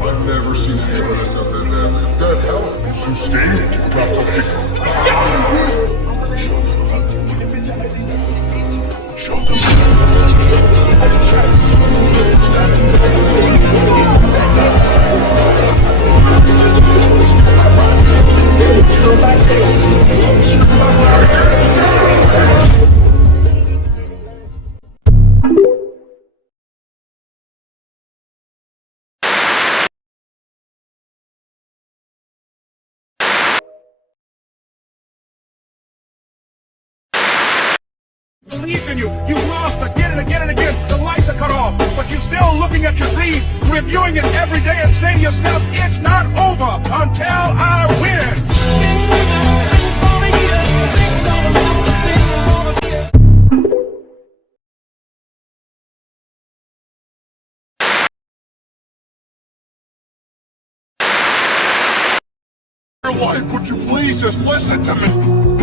I've never seen anyone mess up that badly. Good health. Sustained. Believes in you. You've lost again and again and again. The lights are cut off, but you're still looking at your dream, reviewing it every day and saying to yourself, it's not over until I win. Your wife, would you please just listen to me?